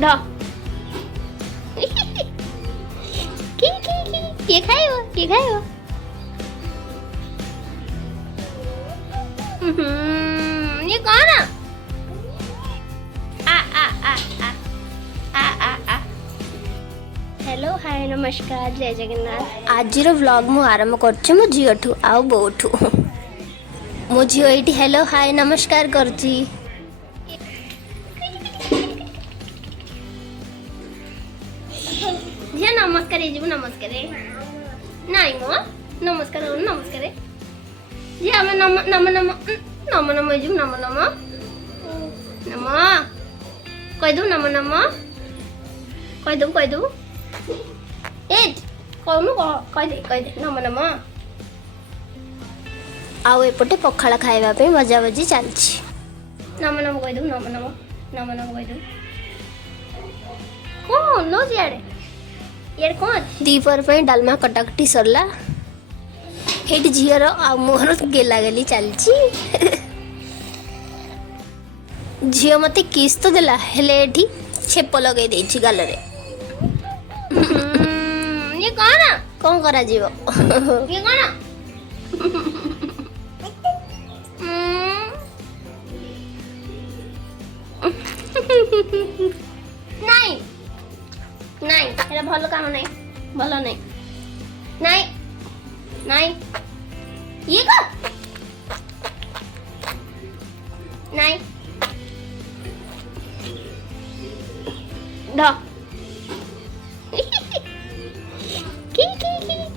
ढ किए खाइबो किए खाइबो ये कौन हेलो हाय नमस्कार जय जगन्नाथ आज व्लॉग मु आरंभ करछु मो झीठू आउ बोठू मो झील ये हेलो हाय नमस्कार करची झील नमस्कार ये नमस्कार नाई मो नमस्कार नमस्कार जी आम नम नम नम नम नम ये नम नम नम कहीदू नम नम कहीदू ए कहूनु कहीदे नम नम आउ एपटे पखाड़ खाइबा पे मजा मजी चलछि नम नम कहीदू नम नम नम नम कहीदू कौन नो जियाड़े यार कौन दीपर पे डालमा कटाकटी सरला हेटी झीर आ मोहर गेला गेली चलछि झील मते किस तो देला हेले एठी छेप लगे देछि गाल रे ये कौन करा जीवो ये कौन नहीं नहीं एरा भलो काम नहीं भलो नहीं नहीं नहीं ये कर नहीं ढ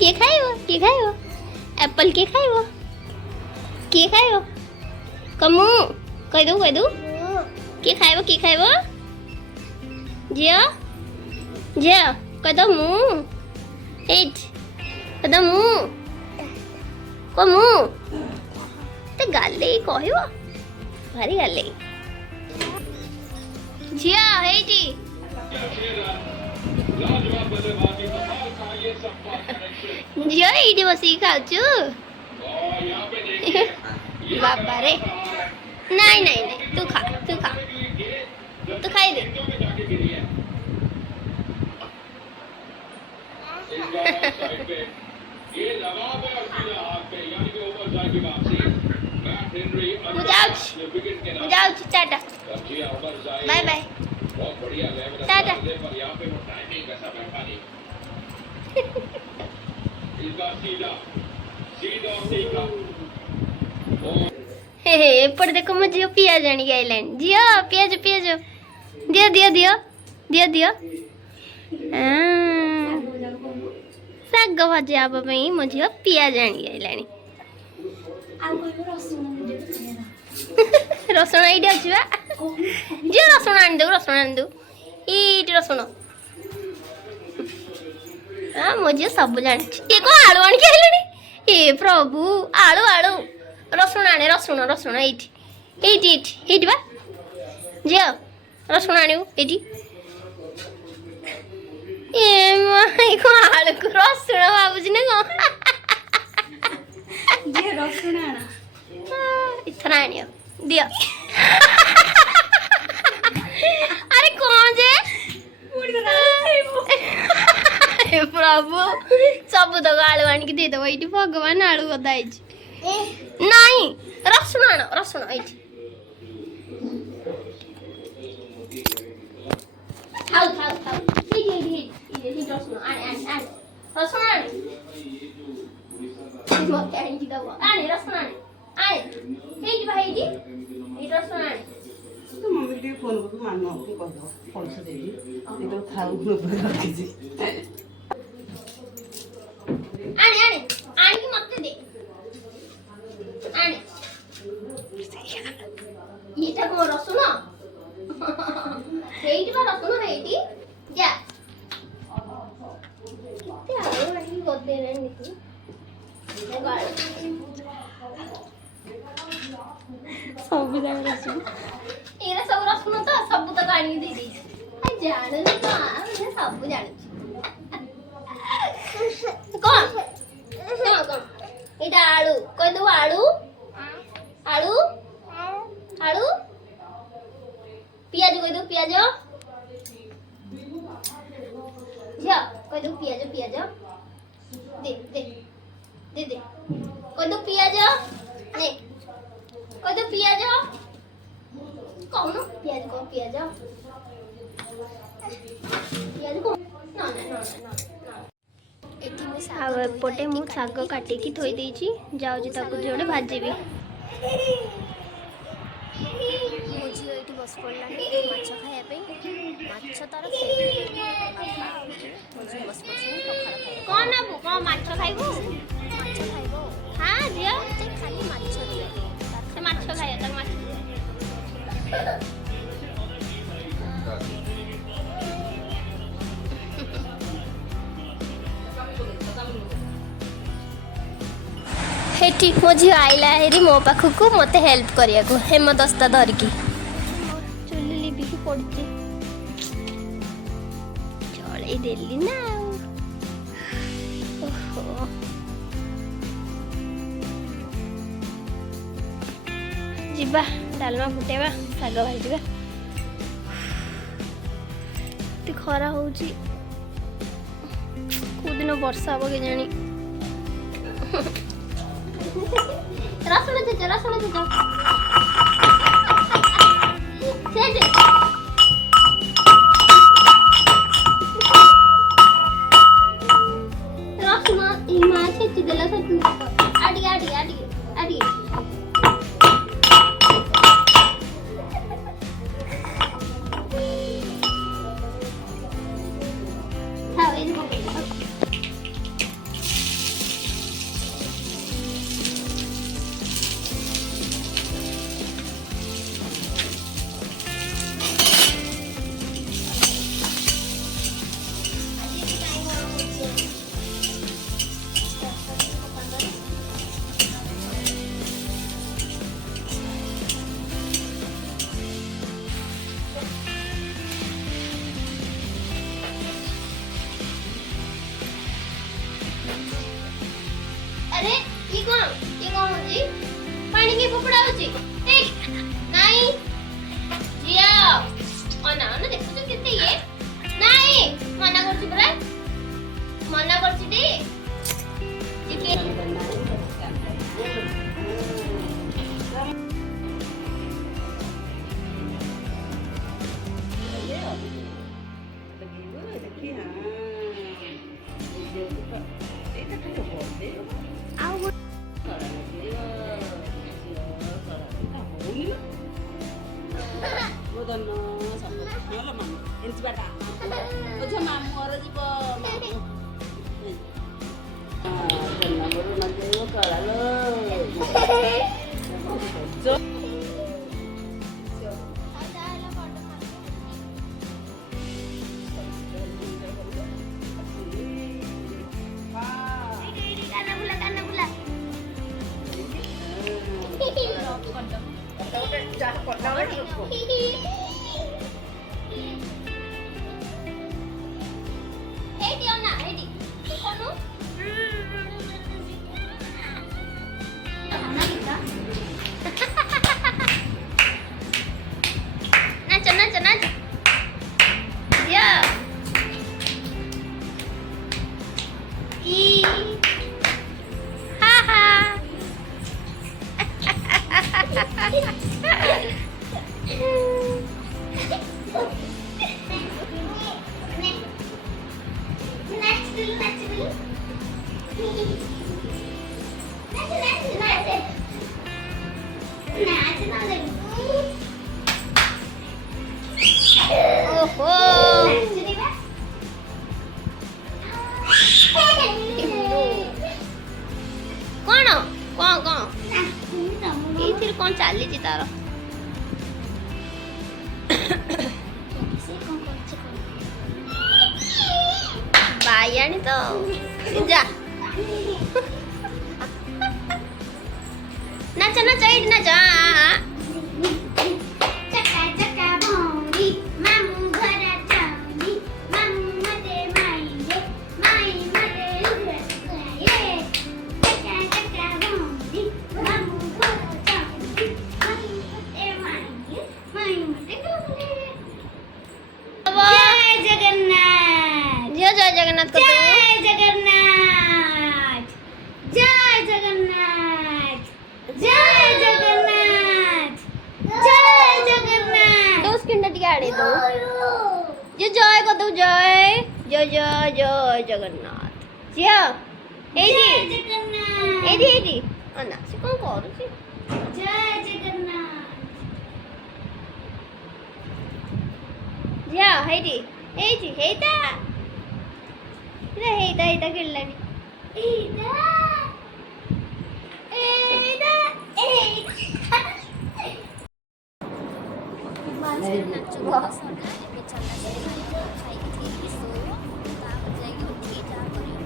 के खाइबो एप्पल के खाइबो कमु कह दू के खाइबो जिया जिया कह दो मु एट कह दो मु कमु ते गाले कहबो भारी गाले जिया एटी झील ये बस खाऊ बाबा रे नहीं नहीं नहीं तू खा तू खाई दे मुझे टाटा बाय बाय टाटा एपट देखो मो झील पियाज आनी आइलानी झील पियाज पियाज दियो दियो दियो दियो दियो शाग भजा मो झील पियाज आनी आइलानी रसुण ये अच्छी झील रसुण आनी दो ये रसुण हाँ मो झील सब जानी ये कौन आलू आनी आइलानी ए प्रभु आलू आलू रसुण आने रसुण ये बा झील रसुण आणु ये आलू को रसुण भावुच ना कौन रसुण इथर आनी दियो अरे कौन जे प्रभु सब तो आलू आनिक देदेव ये भगवान आलू गदा नहीं रसुण आण रसुण ये खाऊ खाऊ खाऊ ये रसुण आने रसुण आने मत आनी दबो आने रसुण आने ये भाई ये रसुण आने तो मम्मी के फोन को मानो के कह दो पैसा देबी ये तो खाऊ न रखी जी आने आने आने की मत दे आने ये तक वो रसुण हेइट बा रसुण हेइटी जा किते आलो नहीं गोदे रे निकू सब जान रसुण एरा सब रसुण तो सब तो गाड़ी दे दी आ जान ना मैं सब जान कौन कौन एटा आलू कह दो आलू आलू आलू पियाज कह दो पियाज କହିଦବୁ ପିଆଜ ପିଆଜ ଦେ ଦେ ଦେ ଦେ କହିଦବୁ ପିଆଜ ନେ କହିଦବୁ ପିଆଜ କହୁନୁ ପିଆଜ କହ ପିଆଜ ପିଆଜ କହ ନା ନା ନା ନା ଆଉ ଏପଟେ ମୁଁ ଶାଗ କାଟିକି ଥୋଇ ଦେଇଛି ଯାଉଛି ତାକୁ ଯୋଡ଼େ ଭାଜିବି। ମୋ ଝିଅ ଏଇଠି ବସି ପଡ଼ିଲାଣି ମାଛ ଖାଇବା ପାଇଁ। ମାଛ ତାର ଫେଭରେଟ୍। ବାପା ଆଉ ମୋ ଝିଅ ବସି ପଡ଼ିଛନ୍ତି ପଖାଳ ଖାଇବା। କଣ ନବୁ କଣ ମାଛ ଖାଇବୁ? ମାଛ ଖାଇବ ହଁ ଝିଅ ମତେ ଖାଲି ମାଛ ଦିଅ। ସେ ମାଛ ଖାଇବା ତାକୁ ମାଛ ହେଠି ମୋ ଝିଅ ଆଇଲା ହେରି ମୋ ପାଖକୁ ମୋତେ ହେଲ୍ପ କରିବାକୁ ହେମଦସ୍ତା ଧରିକି। ଚୁଲି ଲିଭିକି ପଡୁଛି ଚଳେଇ ଦେଲି ନା ଆଉ। ଓହୋ ଯିବା ଡାଲମା ଫୁଟେଇବା ଶାଗ ଭାଜିବା। ଏତେ ଖରା ହଉଛି କୋଉଦିନ ବର୍ଷା ହବ କେଜାଣି। ରସୁଣ ଛେଚ ସେଇଠି ରସୁଣ ମା ଛେଚି ଦେଲା ସେଠି ଆଡ଼ିକି ଥାଉ ଏଇଠି ପକେଇ अरे ये कौन होजी पानी के फुफड़ा होजी एक नहीं जिया अना अना देखो तो कितने ये नहीं मना करछि परा मना करछि दी ये कौन चली तार बायाणी तो जा नाच नाच एट नाच जगन्नाथ कर जय जगन्नाथ जय जगन्नाथ जय जगन्नाथ जय जगन्नाथ। तो उसकी नटिया आड़े दो जे जय कर दो जय जय जय जय जगन्नाथ जिया ए जय जी जगन्नाथ ए जी अना से कौन करूची जय जगन्नाथ जिया हेडी ए जी हेता रे हेता हेता खेळलानी एदा एदा एदा माझे नाच बस ଏବେ ଚଲା ସେ ଖାଇକି ଠିକ୍ ଶୋଇବ ତାପରେ ଯାଇକି ଉଠିକି ଯାହା କରିବ।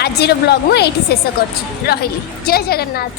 आजिर ब्लॉग मु एठी शेष करछि रहिली जय जगन्नाथ।